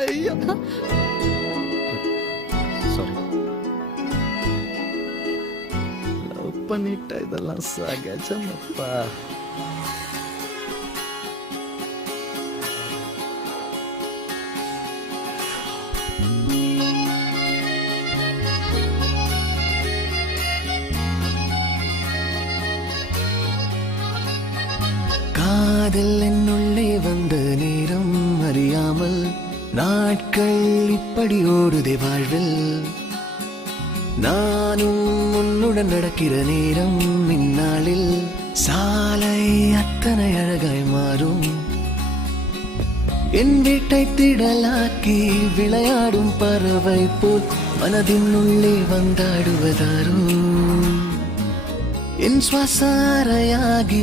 ஐயோ sorry. Love பண்ணிட்ட இதெல்லாம் சகஜமப்பா. காதல் என்னுள்ளே வந்த நேரம் அறியாமல் நாட்கள் இப்படி ஓடுதே வாழ்வில். நானும் உன்னுடன் நடக்கிற நேரம் இந்நாளில் சாலை அத்தனை அழகாய் மாறும். என் வீட்டை திடலாக்கி விளையாடும் பறவை போல் மனதின் உள்ளே வந்தாடுவதாரும். என் சுவாச அறையாகி